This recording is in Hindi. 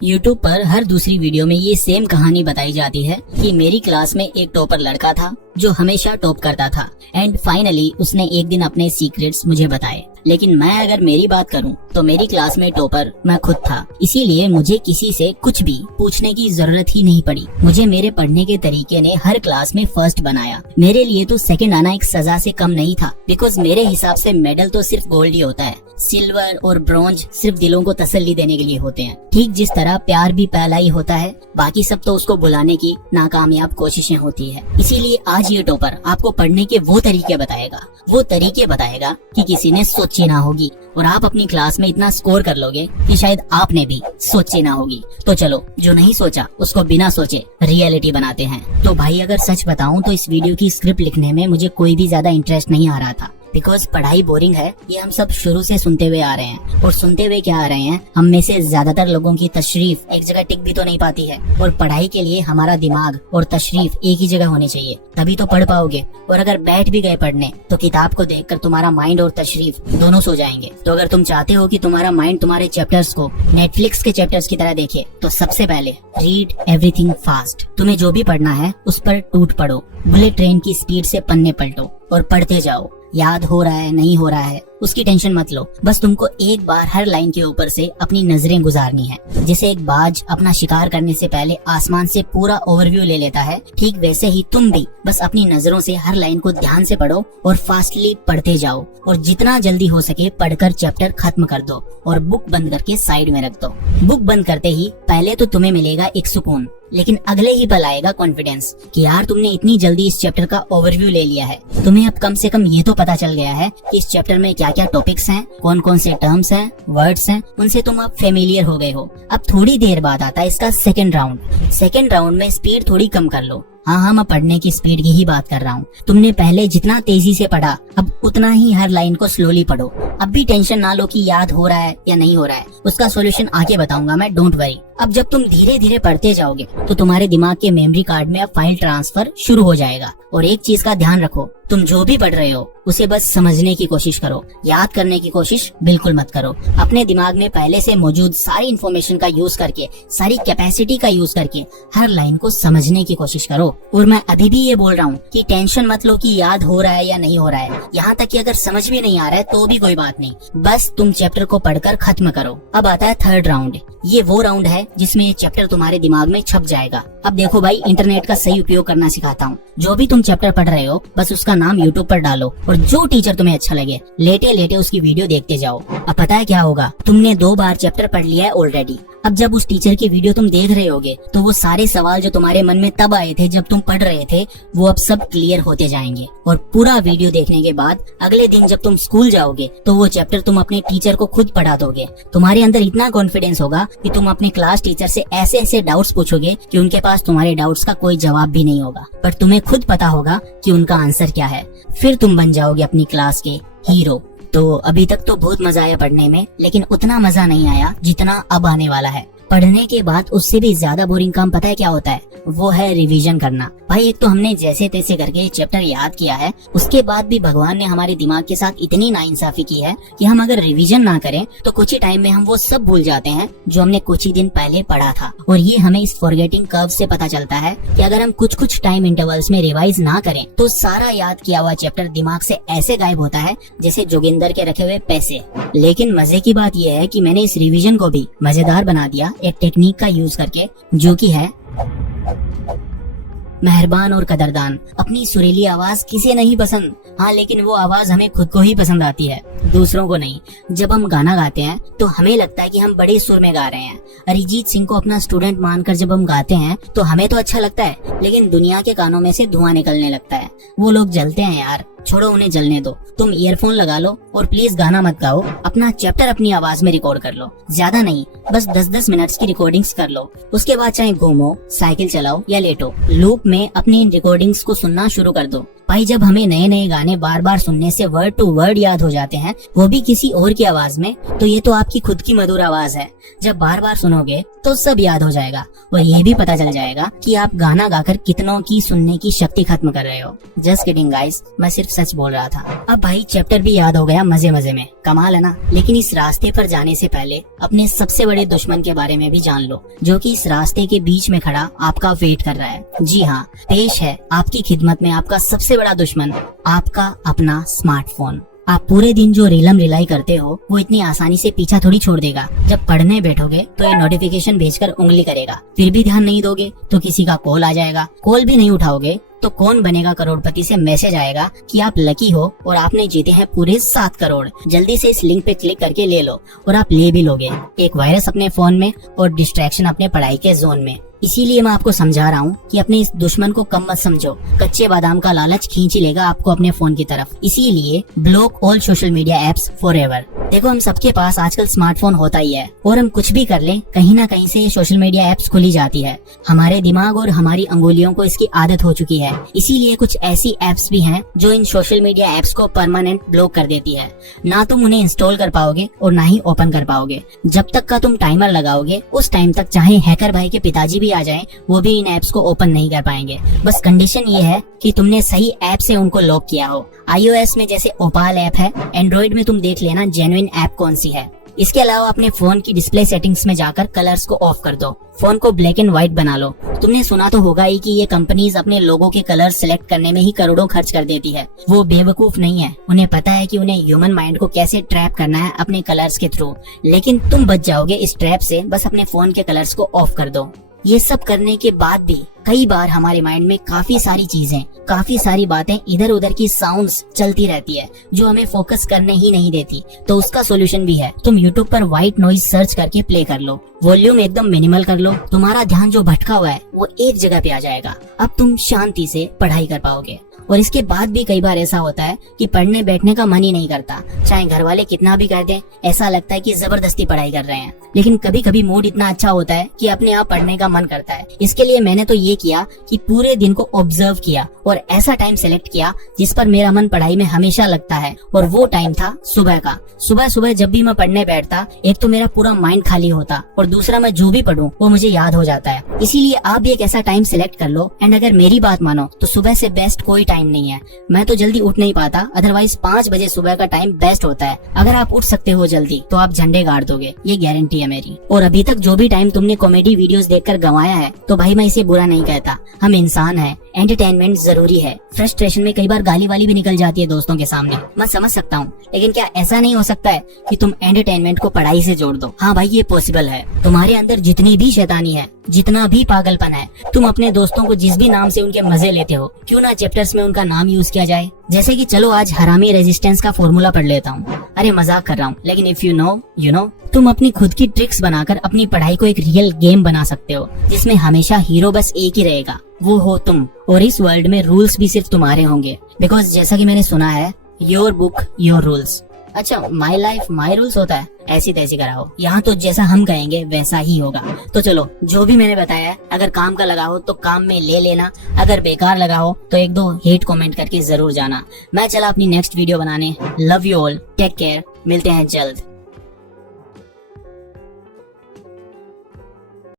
YouTube पर हर दूसरी वीडियो में ये सेम कहानी बताई जाती है कि मेरी क्लास में एक टॉपर लड़का था जो हमेशा टॉप करता था एंड फाइनली उसने एक दिन अपने सीक्रेट्स मुझे बताए। लेकिन मैं अगर मेरी बात करूं तो मेरी क्लास में टॉपर मैं खुद था, इसीलिए मुझे किसी से कुछ भी पूछने की जरूरत ही नहीं पड़ी। मुझे मेरे पढ़ने के तरीके ने हर क्लास में फर्स्ट बनाया। मेरे लिए तो सेकंड आना एक सजा से कम नहीं था, बिकॉज मेरे हिसाब से मेडल तो सिर्फ गोल्ड ही होता है, सिल्वर और ब्रॉन्ज सिर्फ दिलों को तसल्ली देने के लिए होते हैं। ठीक जिस तरह प्यार भी पहला ही होता है, बाकी सब तो उसको बुलाने की नाकामयाब कोशिशें होती है। इसीलिए आज ये टॉपर आपको पढ़ने के वो तरीके बताएगा कि किसी ने सोची ना होगी, और आप अपनी क्लास में इतना स्कोर कर लोगे कि शायद आपने भी सोची ना होगी। तो चलो, जो नहीं सोचा उसको बिना सोचे रियलिटी बनाते हैं। तो भाई अगर सच बताऊं तो इस वीडियो की स्क्रिप्ट लिखने में मुझे कोई भी ज्यादा इंटरेस्ट नहीं आ रहा था, बिकॉज पढ़ाई बोरिंग है, ये हम सब शुरू से सुनते हुए आ रहे हैं। और सुनते हुए क्या आ रहे हैं, हम में से ज्यादातर लोगों की तशरीफ एक जगह टिक भी तो नहीं पाती है। और पढ़ाई के लिए हमारा दिमाग और तशरीफ एक ही जगह होनी चाहिए, तभी तो पढ़ पाओगे। और अगर बैठ भी गए पढ़ने तो किताब को देखकर तुम्हारा माइंड और तशरीफ दोनों सो जाएंगे। तो अगर तुम चाहते हो कि तुम्हारा माइंड तुम्हारे चैप्टर्स को नेटफ्लिक्स के चैप्टर्स की तरह देखे, तो सबसे पहले रीड एवरीथिंग फास्ट। तुम्हें जो भी पढ़ना है उस पर टूट पड़ो, बुलेट ट्रेन की स्पीड से पन्ने पलटो और पढ़ते जाओ। याद हो रहा है नहीं हो रहा है उसकी टेंशन मत लो, बस तुमको एक बार हर लाइन के ऊपर से अपनी नजरें गुजारनी है। जैसे एक बाज अपना शिकार करने से पहले आसमान से पूरा ओवरव्यू ले लेता है, ठीक वैसे ही तुम भी बस अपनी नजरों से हर लाइन को ध्यान से पढ़ो और फास्टली पढ़ते जाओ। और जितना जल्दी हो सके पढ़कर चैप्टर खत्म कर दो और बुक बंद करके साइड में रख दो। बुक बंद करते ही पहले तो तुम्हें मिलेगा एक सुकून, लेकिन अगले ही पल आएगा कॉन्फिडेंस कि यार तुमने इतनी जल्दी इस चैप्टर का ओवरव्यू ले लिया है। तुम्हें अब कम से कम ये तो पता चल गया है कि इस चैप्टर में क्या क्या टॉपिक्स हैं, कौन कौन से टर्म्स हैं, वर्ड्स हैं, उनसे तुम अब फेमिलियर हो गए हो। अब थोड़ी देर बाद आता है इसका सेकंड राउंड में स्पीड थोड़ी कम कर लो। हाँ, मैं पढ़ने की स्पीड की ही बात कर रहा हूँ। तुमने पहले जितना तेजी से पढ़ा, अब उतना ही हर लाइन को स्लोली पढ़ो। अब भी टेंशन ना लो कि याद हो रहा है या नहीं हो रहा है, उसका सॉल्यूशन आगे बताऊंगा मैं, डोंट वरी। अब जब तुम धीरे धीरे पढ़ते जाओगे तो तुम्हारे दिमाग के मेमोरी कार्ड में अब फाइल ट्रांसफर शुरू हो जाएगा। और एक चीज का ध्यान रखो, तुम जो भी पढ़ रहे हो उसे बस समझने की कोशिश करो, याद करने की कोशिश बिल्कुल मत करो। अपने दिमाग में पहले से मौजूद सारी इन्फॉर्मेशन का यूज करके, सारी कैपेसिटी का यूज करके हर लाइन को समझने की कोशिश करो। और मैं अभी भी ये बोल रहा हूँ कि टेंशन मत लो कि याद हो रहा है या नहीं हो रहा है। यहाँ तक कि अगर समझ भी नहीं आ रहा है तो भी कोई बात नहीं, बस तुम चैप्टर को पढ़कर खत्म करो। अब आता है थर्ड राउंड। ये वो राउंड है जिसमें ये चैप्टर तुम्हारे दिमाग में छप जाएगा। अब देखो भाई, इंटरनेट का सही उपयोग करना सिखाता हूँ। जो भी तुम चैप्टर पढ़ रहे हो बस उसका नाम यूट्यूब पर डालो और जो टीचर तुम्हें अच्छा लगे लेटे लेटे उसकी वीडियो देखते जाओ। अब पता है क्या होगा, तुमने 2 बार चैप्टर पढ़ लिया है ऑलरेडी। अब जब उस टीचर की वीडियो तुम देख रहे होगे तो वो सारे सवाल जो तुम्हारे मन में तब आए थे जब तुम पढ़ रहे थे, वो अब सब क्लियर होते जाएंगे। और पूरा वीडियो देखने के बाद अगले दिन जब तुम स्कूल जाओगे तो वो चैप्टर तुम अपने टीचर को खुद पढ़ा दोगे। तुम्हारे अंदर इतना कॉन्फिडेंस होगा कि तुम अपने क्लास टीचर से ऐसे ऐसे डाउट्स पूछोगे कि उनके पास तुम्हारे डाउट्स का कोई जवाब भी नहीं होगा, पर तुम्हें खुद पता होगा कि उनका आंसर क्या है। फिर तुम बन जाओगे अपनी क्लास के हीरो। तो अभी तक तो बहुत मजा आया पढ़ने में, लेकिन उतना मजा नहीं आया जितना अब आने वाला है। पढ़ने के बाद उससे भी ज्यादा बोरिंग काम पता है क्या होता है, वो है रिवीजन करना। भाई एक तो हमने जैसे तैसे करके चैप्टर याद किया है, उसके बाद भी भगवान ने हमारे दिमाग के साथ इतनी नाइंसाफी की है कि हम अगर रिवीजन ना करें तो कुछ ही टाइम में हम वो सब भूल जाते हैं जो हमने कुछ ही दिन पहले पढ़ा था। और ये हमें इस फॉरगेटिंग कर्व से पता चलता है कि अगर हम कुछ टाइम इंटरवल्स में रिवाइज ना करें तो सारा याद किया हुआ चैप्टर दिमाग से ऐसे गायब होता है जैसे जोगिंदर के रखे हुए पैसे। लेकिन मजे की बात यह है कि मैंने इस रिवीजन को भी मजेदार बना दिया एक टेक्निक का यूज करके, जो कि है मेहरबान और कदरदान। अपनी सुरीली आवाज किसे नहीं पसंद, हाँ, लेकिन वो आवाज हमें खुद को ही पसंद आती है, दूसरों को नहीं। जब हम गाना गाते हैं तो हमें लगता है कि हम बड़े सुर में गा रहे हैं। अरिजीत सिंह को अपना स्टूडेंट मानकर जब हम गाते हैं तो हमें तो अच्छा लगता है, लेकिन दुनिया के कानों में से धुआं निकलने लगता है। वो लोग जलते हैं यार, छोड़ो उन्हें जलने दो। तुम ईयरफोन लगा लो और प्लीज गाना मत गाओ, अपना चैप्टर अपनी आवाज में रिकॉर्ड कर लो। ज्यादा नहीं, बस 10-10 मिनट्स की रिकॉर्डिंग्स कर लो। उसके बाद चाहे घूमो, साइकिल चलाओ या लेटो, लूप में अपनी इन रिकॉर्डिंग्स को सुनना शुरू कर दो। भाई जब हमें नए नए गाने बार बार सुनने से वर्ड टू वर्ड याद हो जाते हैं, वो भी किसी और की आवाज में, तो ये तो आपकी खुद की मधुर आवाज है। जब बार बार सुनोगे तो सब याद हो जाएगा और ये भी पता चल जाएगा कि आप गाना गाकर कितनों की सुनने की शक्ति खत्म कर रहे हो। जस्ट किडिंग गाइस, मैं सिर्फ सच बोल रहा था। अब भाई चैप्टर भी याद हो गया मजे मजे में, कमाल है ना। लेकिन इस रास्ते पर जाने से पहले अपने सबसे बड़े दुश्मन के बारे में भी जान लो, जो कि इस रास्ते के बीच में खड़ा आपका वेट कर रहा है। जी हाँ, पेश है आपकी खिदमत में आपका सबसे बड़ा दुश्मन, आपका अपना स्मार्टफोन। आप पूरे दिन जो रीलम रिलाई करते हो वो इतनी आसानी से पीछा थोड़ी छोड़ देगा। जब पढ़ने बैठोगे तो ये नोटिफिकेशन भेजकर उंगली करेगा, फिर भी ध्यान नहीं दोगे तो किसी का कॉल आ जाएगा, कॉल भी नहीं उठाओगे तो कौन बनेगा करोड़पति से मैसेज आएगा कि आप लकी हो और आपने जीते हैं पूरे 7 करोड़। जल्दी से इस लिंक पे क्लिक करके ले लो, और आप ले भी लोगे। एक वायरस अपने फोन में और डिस्ट्रैक्शन अपने पढ़ाई के जोन में। इसीलिए मैं आपको समझा रहा हूँ कि अपने इस दुश्मन को कम मत समझो। कच्चे बादाम का लालच खींच ही लेगा आपको अपने फोन की तरफ। इसीलिए block all social media apps forever. देखो, हम सबके पास आजकल स्मार्टफोन होता ही है, और हम कुछ भी कर लें कहीं ना कहीं से ये सोशल मीडिया एप्स खुली जाती है। हमारे दिमाग और हमारी अंगुलियों को इसकी आदत हो चुकी है। इसीलिए कुछ ऐसी एप्स भी हैं जो इन सोशल मीडिया एप्स को परमानेंट ब्लॉक कर देती है। ना तुम उन्हें इंस्टॉल कर पाओगे और ना ही ओपन कर पाओगे। जब तक का तुम टाइमर लगाओगे उस टाइम तक चाहे हैकर भाई के पिताजी भी आ जाएं, वो भी इन एप्स को ओपन नहीं कर पाएंगे। बस कंडीशन ये है कि तुमने सही ऐप से उनको लॉक किया हो। iOS में जैसे ओपाल ऐप है, एंड्रॉइड में तुम देख लेना जेन्युइन ऐप कौन सी है। इसके अलावा अपने फोन की डिस्प्ले सेटिंग्स में जाकर कलर्स को ऑफ कर दो, फोन को ब्लैक एंड व्हाइट बना लो। तुमने सुना तो होगा ही कि ये कंपनीज अपने लोगों के कलर सिलेक्ट करने में ही करोड़ों खर्च कर देती है। वो बेवकूफ नहीं है, उन्हें पता है कि उन्हें ह्यूमन माइंड को कैसे ट्रैप करना है अपने कलर्स के थ्रू। लेकिन तुम बच जाओगे इस ट्रैप से, बस अपने फोन के कलर्स को ऑफ कर दो। ये सब करने के बाद भी कई बार हमारे माइंड में काफी सारी चीजें, काफी सारी बातें, इधर उधर की साउंड्स चलती रहती है जो हमें फोकस करने ही नहीं देती। तो उसका सोल्यूशन भी है। तुम YouTube पर व्हाइट नॉइज सर्च करके प्ले कर लो, वॉल्यूम एकदम मिनिमल कर लो। तुम्हारा ध्यान जो भटका हुआ है वो एक जगह पे आ जाएगा। अब तुम शांति से पढ़ाई कर पाओगे। और इसके बाद भी कई बार ऐसा होता है कि पढ़ने बैठने का मन ही नहीं करता, चाहे घर वाले कितना भी कर दें। ऐसा लगता है कि जबरदस्ती पढ़ाई कर रहे हैं। लेकिन कभी कभी मूड इतना अच्छा होता है कि अपने आप पढ़ने का मन करता है। इसके लिए मैंने तो ये किया कि पूरे दिन को ऑब्जर्व किया और ऐसा टाइम सेलेक्ट किया जिस पर मेरा मन पढ़ाई में हमेशा लगता है, और वो टाइम था सुबह का। सुबह सुबह जब भी मैं पढ़ने बैठता, एक तो मेरा पूरा माइंड खाली होता और दूसरा मैं जो भी पढ़ूं वो मुझे याद हो जाता है। इसीलिए आप भी एक ऐसा टाइम सेलेक्ट कर लो। एंड अगर मेरी बात मानो तो सुबह से बेस्ट कोई टाइम नहीं है। मैं तो जल्दी उठ नहीं पाता, अदरवाइज 5 बजे सुबह का टाइम बेस्ट होता है। अगर आप उठ सकते हो जल्दी तो आप झंडे गाड़ दोगे, ये गारंटी है मेरी। और अभी तक जो भी टाइम तुमने कॉमेडी वीडियोस देखकर गंवाया है, तो भाई मैं इसे बुरा नहीं कहता। हम इंसान हैं, एंटरटेनमेंट जरूरी है। फ्रस्ट्रेशन में कई बार गाली वाली भी निकल जाती है दोस्तों के सामने, मैं समझ सकता हूँ। लेकिन क्या ऐसा नहीं हो सकता है कि तुम एंटरटेनमेंट को पढ़ाई से जोड़ दो? हाँ भाई, ये पॉसिबल है। तुम्हारे अंदर जितनी भी शैतानी है, जितना भी पागलपन है, तुम अपने दोस्तों को जिस भी नाम से उनके मजे लेते हो, क्यों ना चैप्टर्स में उनका नाम यूज किया जाए। जैसे कि चलो आज हरामी रेजिस्टेंस का फॉर्मूला पढ़ लेता हूँ। अरे मजाक कर रहा हूँ, लेकिन if you know you know. तुम अपनी खुद की ट्रिक्स बनाकर अपनी पढ़ाई को एक रियल गेम बना सकते हो, जिसमें हमेशा हीरो बस एक ही रहेगा, वो हो तुम। और इस वर्ल्ड में रूल्स भी सिर्फ तुम्हारे होंगे, बिकॉज जैसा कि मैंने सुना है, योर बुक योर रूल्स। अच्छा, माई लाइफ माई रूल्स होता है, ऐसी तैसी कराओ। यहाँ तो जैसा हम कहेंगे वैसा ही होगा। तो चलो, जो भी मैंने बताया, अगर काम का लगा हो तो काम में ले लेना, अगर बेकार लगा हो तो 1-2 हेट कमेंट करके जरूर जाना। मैं चला अपनी नेक्स्ट वीडियो बनाने। Love you all, take care, मिलते हैं जल्द।